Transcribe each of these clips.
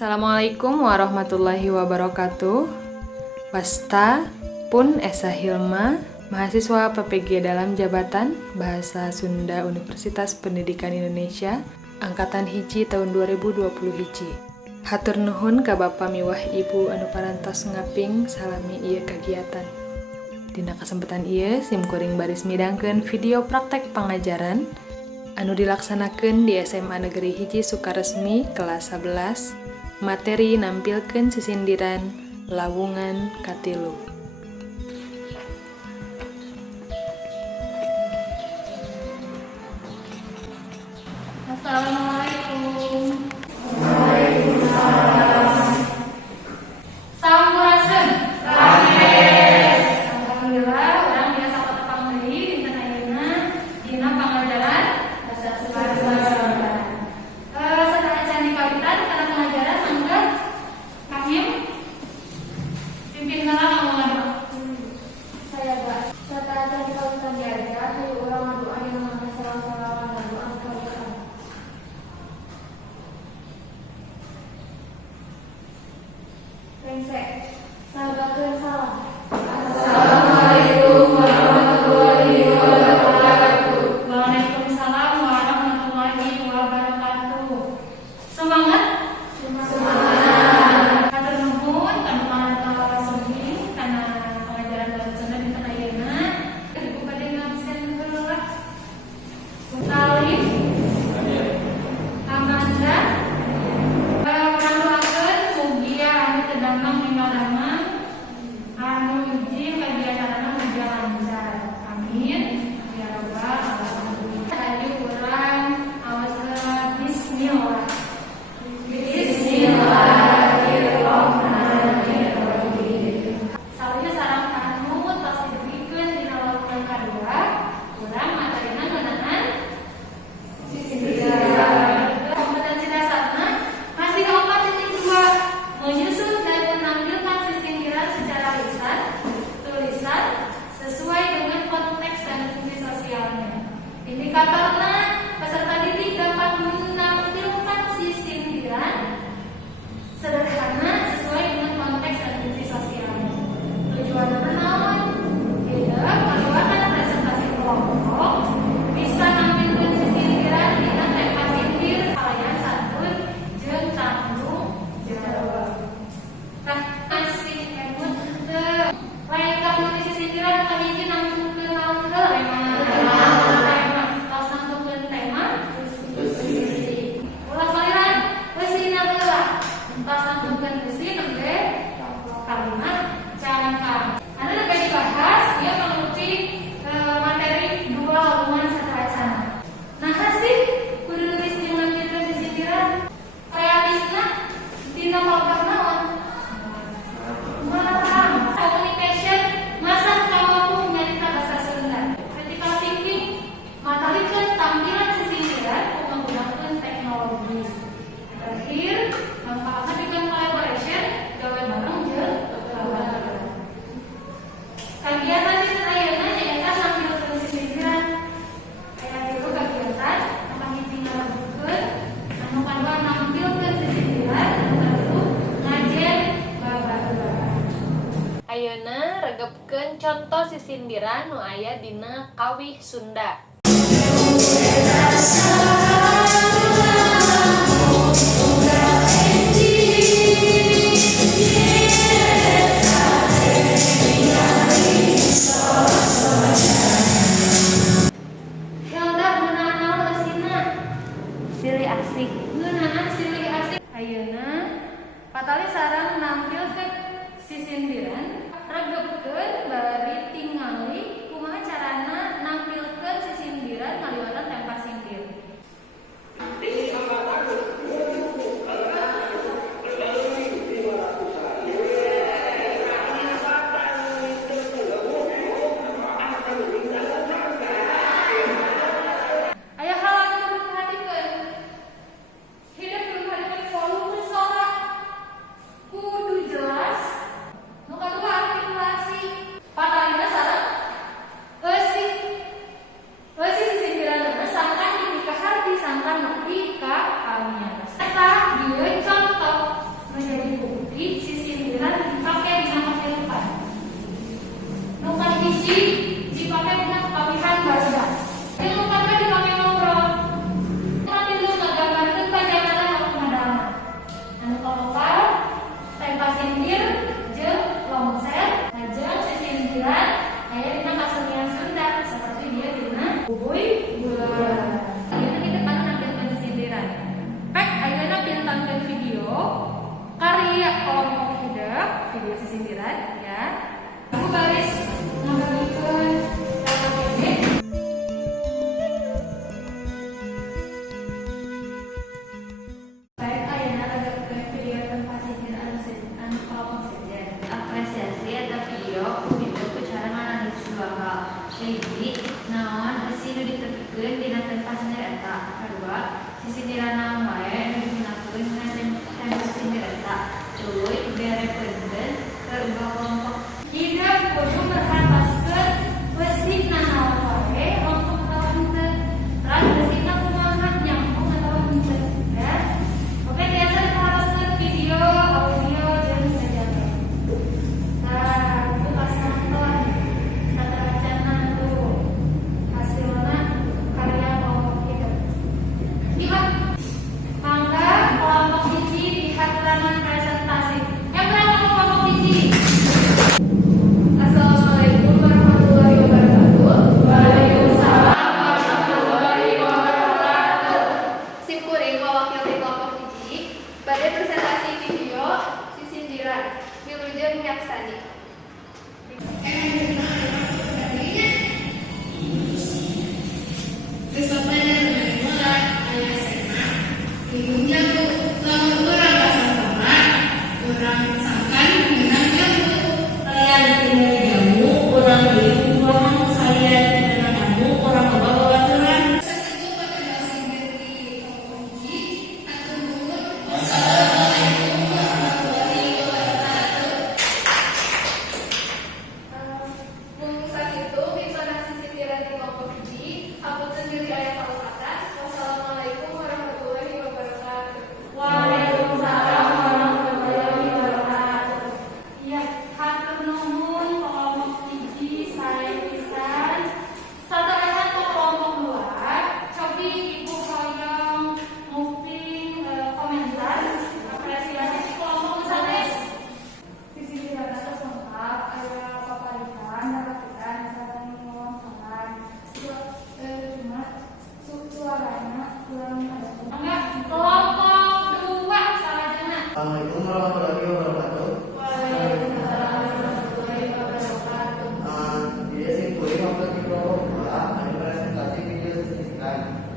Assalamualaikum warahmatullahi wabarakatuh. Wasta Pun Esa Hilma, mahasiswa PPG dalam Jabatan Bahasa Sunda Universitas Pendidikan Indonesia, Angkatan Hiji tahun 2020 hiji. Hatur nuhun ka Bapa miwah Ibu anu parantos ngaping salami ieu kagiatan. Dina kesempatan ieu simkuring baris midangkeun video praktek pangajaran anu dilaksanakeun di SMA Negeri Hiji Sukaresmi kelas 11. Materi nampilkeun sisindiran lawungan katilu. Assalamualaikum. Waalaikumsalam. Sampurasun. Sampes. Alhamdulillah, urang biasa patepang deui dinten ayeuna dina pangajaran bahasa Sunda. Saat candi kawitan kana pengajaran mangga Kang pimpin kala ngomong. Saya Mbak. Saat candi kawitan diajar dari urang doa yang nama salam-salaman doa kawitan. Rengsek, sahabatkeun salam. Assalamualaikum warahmatullahi wabarakatuh. Waalaikumsalam warahmatullahi wabarakatuh. Semangat? Semangat. Hatur nuhun kanu panonton sami kana pengajaran bahasa Sunda dinten ayeuna. Ibu bade ngabsen heula. Alif, Amanda, anu hiji kagiatanna mudah lancar. Amin. Ya rabbal alamin. Tadi urang awasan bismillah. Bismillahirrahmanirrahim. Salih sareng kanut pasti dibikeun dina lawuhan kadua, urang materina ngeunaan sisindiran. Kompetensi dasarna masih 4.2 menyusun dan menampilkan sisindiran secara lisan, tulisan, sesuai dengan konteks dan fungsi sosialnya. Indikatornya, peserta didik dapat menampilkan sisindiran sederhana sesuai dengan konteks dan fungsi sosialnya. Tujuannya naon? Tidak melibatkan presentasi kelompok, bisa nampilkan sisindiran dengan tema sindir, halayan santun, jeung tanggung jawab. Masih emut lain kamu di sisindiran kahiji nangtungkeun naon heula tema. Tos nangtungkeun tema besi. Ulah saliran beusina heula. Tos nangtungkeun besi nembe kalimat cangkang. Anu nembe dibahas dia mengikuti materi dua lawungan satracana. Nah sih kudu nulis jeung nampilkeun sisindiran kreatifna dina palagan naon? Communication, masa kamu menyalurkan bahasa Sunda. Critical thinking, mataharikan tampilan sisindiran menggunakan teknologi. Terakhir, manfaatkan dengan collaboration, gawe bareng jeung keluarga. Kagiatan di ayeuna nyaeta nampilkeun sisindiran. Aya dulu kagiatan apa hiji ngarabukeun, anu kadua nampilkeun sisindiran, anu katilu ngajen babaturan. Ayeuna regepkeun contoh sisindiran nu aya dina Kawih Sunda. Hilda ngeunaan naon eusina? Silih asik. Ngeunaan silih asik. Ayeuna patali sareng nampilkeun sisindiran, regepkeun bari tingali kumaha carana nampilkeun sisindiran ngaliwatan tempat sindir. Aya hal anu kudu diperhatikeun. Hidup kudu diperhatikeun volume suara kudu jelas. Nu kadua artikulasi Assalamualaikum warahmatullahi wabarakatuh. Waalaikumsalam warahmatullahi wabarakatuh. Dia simpulin waktu di kelompok ada presentasi video sisihkan.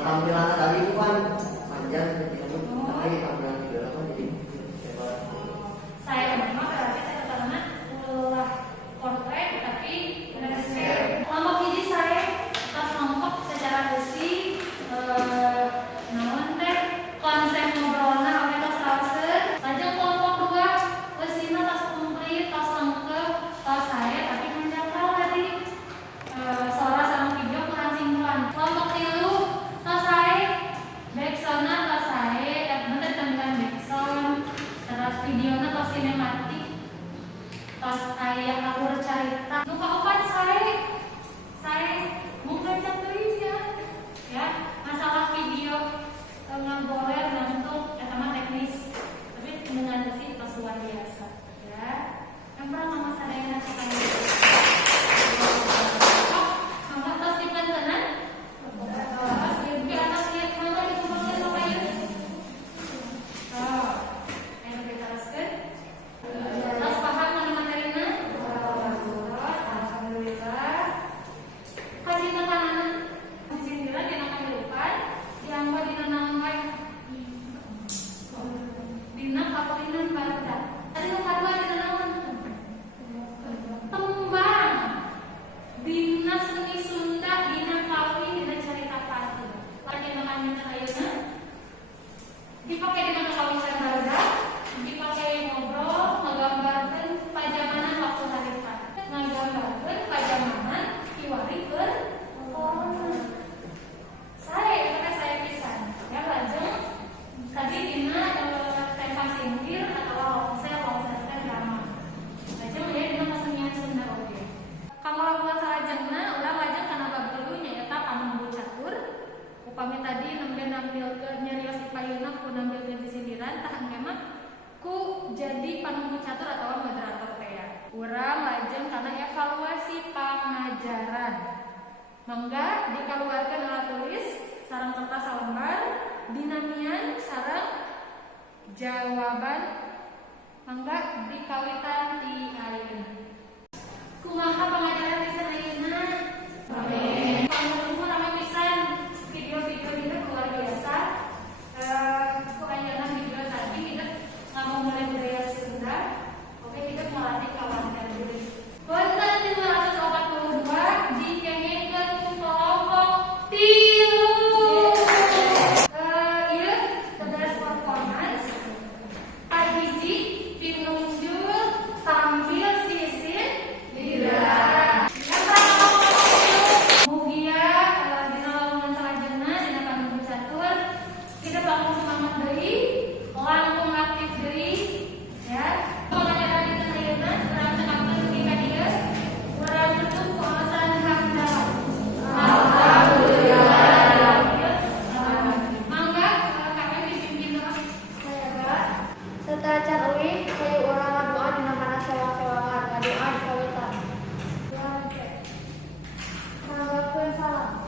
Tampilan tadi itu kan panjang, tapi tampilan video kan jadi Saya memang berarti karena ulah portret tapi landscape. Kelompok hiji saya tas kelompok secara besi naon teh konsep ngobrolna oke tos rauseun. Lajeng kelompok dua besina tas komplit, tas lengkap, tas saya tapi menjangkau tadi suara sama video kurang sinkron. Kelompok tilu tas saya backsound tas saya nanti dengan backsound terus videonya tos sinematik tos kayak alur cerita nu kaopat saya mungkin contohnya ya masalah video ngagoler bentuk eta mah teknis tapi dengan besi tos luar biasa ya yang pernah mama sadayana sekali mama tos dipentenan tos di atas lihat mangga di kumpulkan apa ya ayo kita teruskan tos paham mana materina tos pangajaran. Mangga dikeluarkan alat tulis sareng kertas salembar dinamian sareng jawaban. Mangga dikawitan di ayeuna. Kumaha pangajaran di sanayeuna? Amin. Pangajaran rame pisan, video-video kita luar biasa. Kebanyakan video tadi kita ngomong mulai budaya Sunda. Oke, kita melatih kawan dan diri. Konten 542 dikengekeun ku kelompok 3. Ieu tugas performance. Hiji pinunjul tampil sisin dira. Mugia dina lamungan salajengna dina panunggu catur kita bakal semangat deui, langkung aktif deui ya. Pengajaran di ayeuna urang cekakeun di ka dieu urang tutup ku alasan hamdalah. Alhamdulillah. Mangga kakek dipimpin doa. Serta can uwi hayu urang ngadoa dina kana sewang-sewangan ngadoa kawita. Manggakeun salam.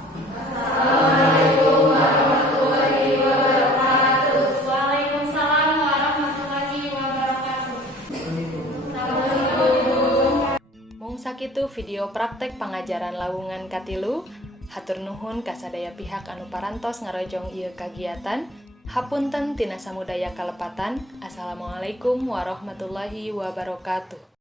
Waalaikumsalam warahmatullahi wabarakatuh. Mung sakitu video praktek pangajaran lawungan katilu. Hatur nuhun ka sadaya pihak anu parantos ngarojong ieu kagiatan. Hapunten tina samudaya kalepatan. Assalamualaikum warahmatullahi wabarakatuh.